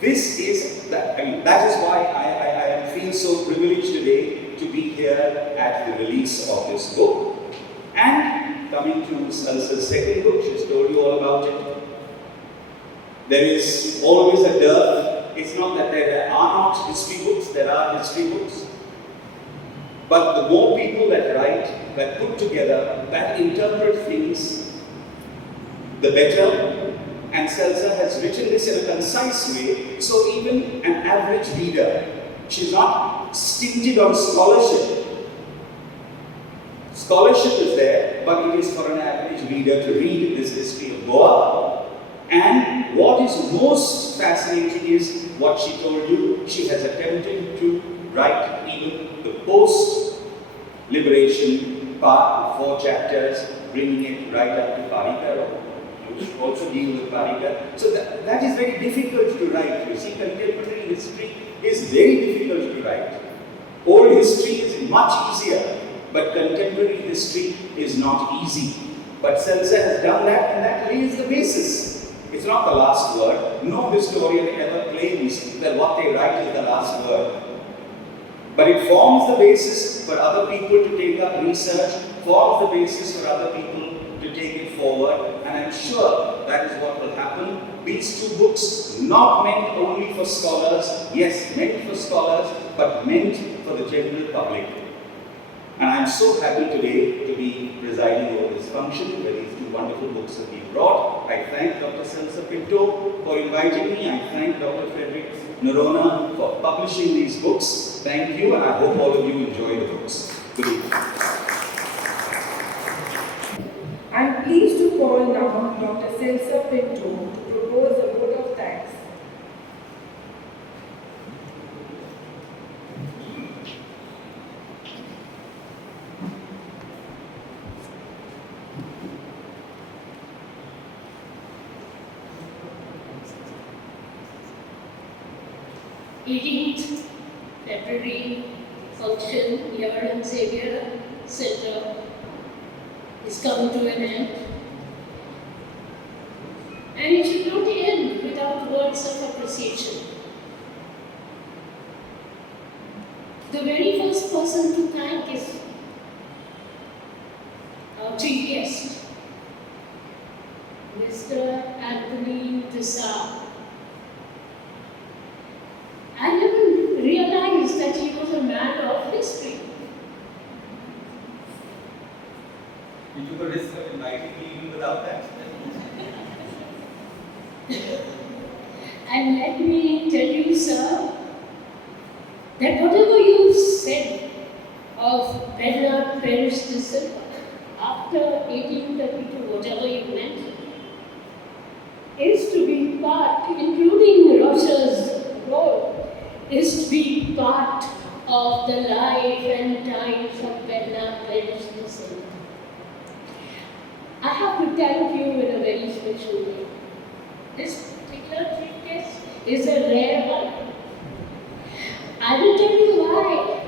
this is that. That is why I feel so privileged today to be here at the release of this book. And coming to Celsa's second book, she's told you all about it. There is always a dearth. It's not that there are not history books, there are history books. But the more people that write, that put together, that interpret things, the better. And Celsa has written this in a concise way, so even an average reader, she's not stinted on scholarship. Scholarship is there, but it is for an average reader to read this history of Goa. And what is most fascinating is what she told you. She has attempted to write even the post-liberation part, 4 chapters, bringing it right up to Parikar, also deal with Parikar. So that is very difficult to write. You see, contemporary history is very difficult to write. Old history is much easier, but contemporary history is not easy. But Celsa has done that, and that lays the basis. It's not the last word. No historian ever claims that what they write is the last word. But it forms the basis for other people to take up research, forms the basis for other people to take it forward, and I'm sure that is what will happen. These 2 books, not meant only for scholars, yes, meant for scholars, but meant for the general public. And I'm so happy today to be presiding over this function where these 2 wonderful books have been brought. I thank Dr. Celsa Pinto for inviting me. I thank Dr. Frederick Noronha for publishing these books. Thank you, and I hope all of you enjoy the books. Good evening. I am pleased to call now Dr. Celsa Pinto to propose a vote of thanks. February function here in Xavier Centre is coming to an end. And it should not end without words of appreciation. The very first person to thank is our chief guest, Mr. Anthony Dessau. I never realized that he was a man of history. You took a risk of inviting me even without that. And let me tell you, sir, that whatever you said of Bernardo Peres da Silva after 1832, whatever you meant, is to be part, including Rocha's role, is to be part of the life and times of Bernardo Peres da Silva. I have to thank you in a very special way. This particular chief guest is a rare one. I will tell you why.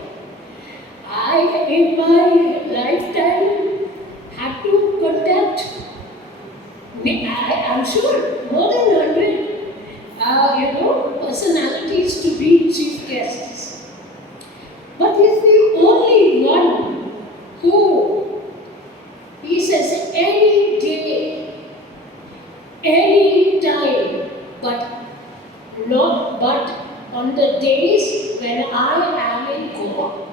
I, in my lifetime, had to contact, I'm sure, more than 100, personalities to be chief guests. But he's the only one who, he says, any day, any time, but on the days when I am in Goa.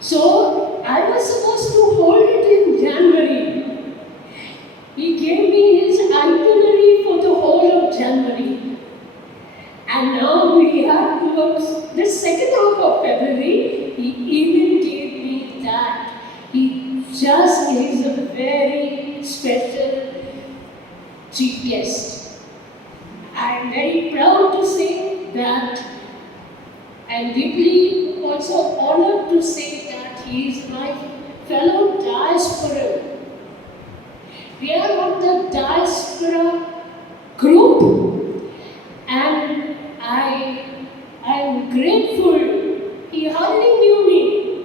So I was supposed to hold it in January. He gave me his itinerary for the whole of January. And now we are towards the second half of February. He even gave me that. He just is a very special chief guest. I am very proud to say that, and deeply also honored to say that he is my fellow diaspora. We are of the diaspora group, and I am grateful. He hardly knew me,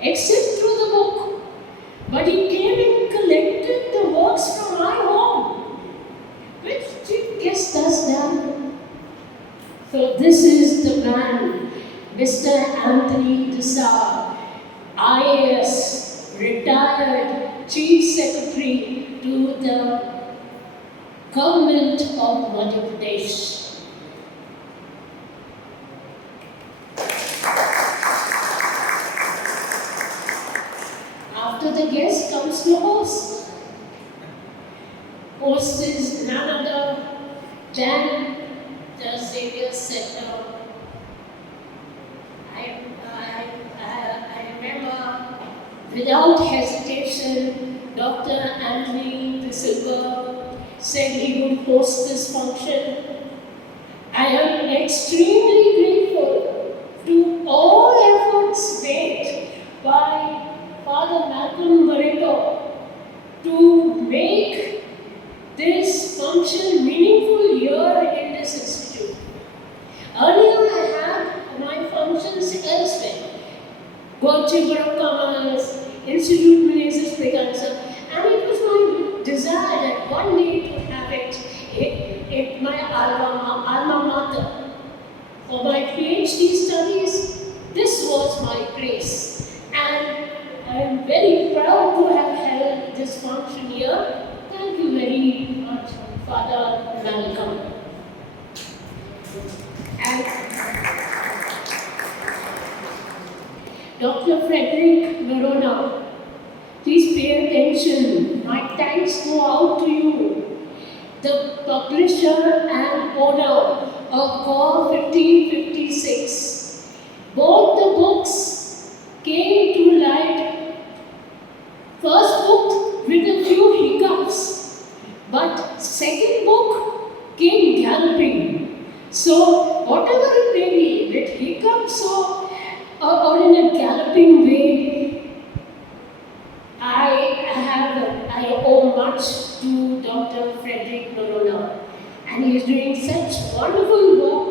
except through the book. But he came and collected the works from my home. Which chief guest does that? So this is the man, Mr. Anthony Desar, IAS, retired Chief Secretary to the Government of Madhya Pradesh. After the guest comes the host. Host is none other than the Xavier Centre. I remember without hesitation, Dr. Anthony da Silva said he would host this function. I am extremely grateful to all efforts made by Father Malcolm Barreto to make this function meaningful here in this institute. Earlier I had my functions elsewhere. Chamber of Commerce, Institute Ministers Precancer, and it was my desire that one day to have it my alma mater. For my PhD studies, this was my place. And I am very proud to have held this function here. Thank you very much, Father Malcolm. And Dr. Frederick Noronha, please pay attention. My thanks go out to you, the publisher and owner of Goa 1556. Both the books came to light, first book with a few hiccups, but second book came galloping. So whatever it may be, with hiccups or in a galloping way, I owe much to Dr. Frederick Noronha, and he is doing such wonderful work,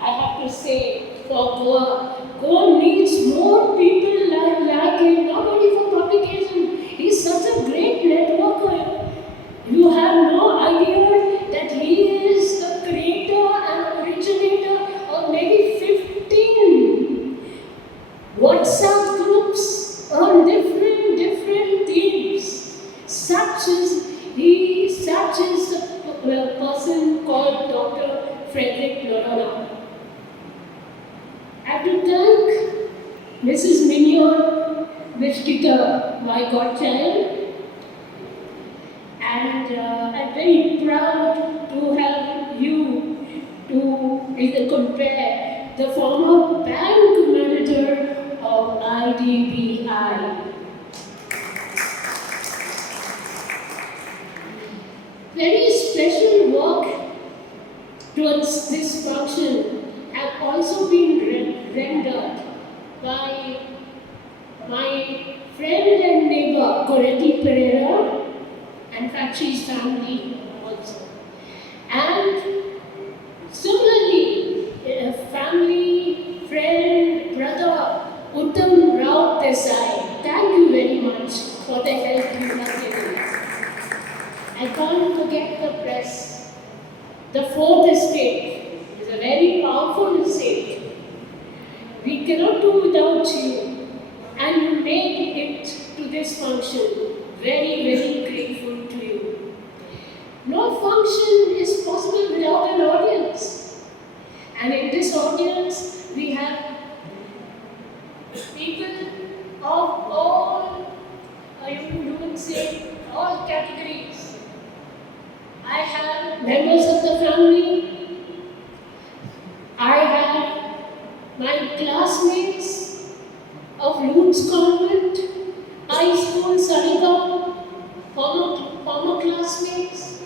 I have to say, for Goa. Goa needs more people like him, not only for publication. He is such a great networker. You have no idea that he is the creator and originator of maybe 15 WhatsApp groups on different themes. Such is a person called Dr. Frederick Noronha. I have to thank Mrs. Mignon Vishkita, my godchild, and I'm very proud to have you to compare the former bank manager of IDBI. Very special work towards this function have also been rendered by my friend and neighbor Coretti Pereira, and Fachi's family also. And similarly, a family, friend, brother, Uttam Rao Desai, thank you very much for the help you have given us. I can't forget the press. The fourth estate is a very powerful estate. We cannot do without you, and you made it to this function. Very, very grateful to you. No function is possible without an audience. And in Monks Convent, high school, Sariga, former classmates.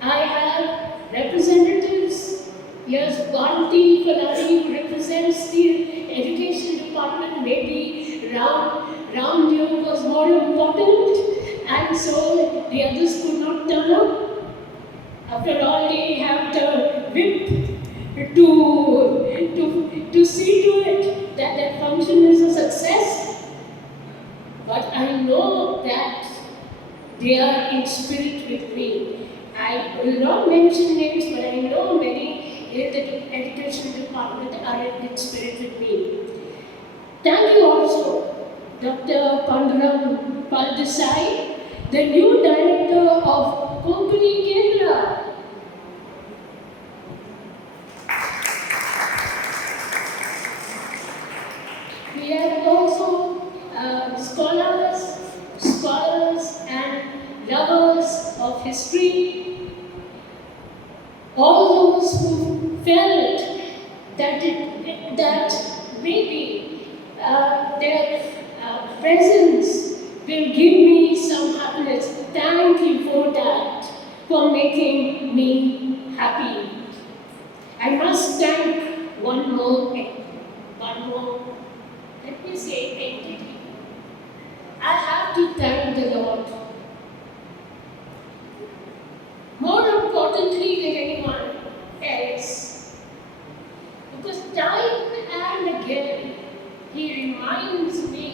I have representatives. Yes, Bharati Kalari, who represents the education department. Maybe Ram Dev was more important, and so the others could not turn up. After all, they have the whip to see to it that that function is a success. But I know that they are in spirit with me. I will not mention names, but I know many in the education department are in spirit with me. Thank you also, Dr. Panduram Paldesai, the new director of Konkani Kerala. We have also scholars and lovers of history, all those who felt that maybe their presence will give me some happiness. Thank you for that, for making me happy. I must thank one more, let me say, entity. I have to thank the Lord. More importantly than anyone else, because time and again He reminds me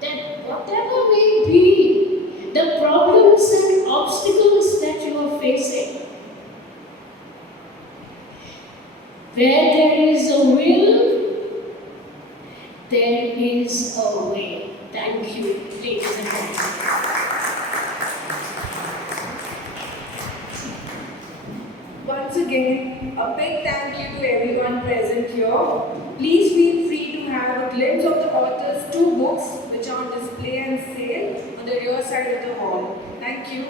that whatever may be the problems and obstacles that you are facing, where there is a will, there is a way. Thank you, ladies and gentlemen. Once again, a big thank you to everyone present here. Please feel free to have a glimpse of the author's 2 books which are on display and sale on the rear side of the hall. Thank you.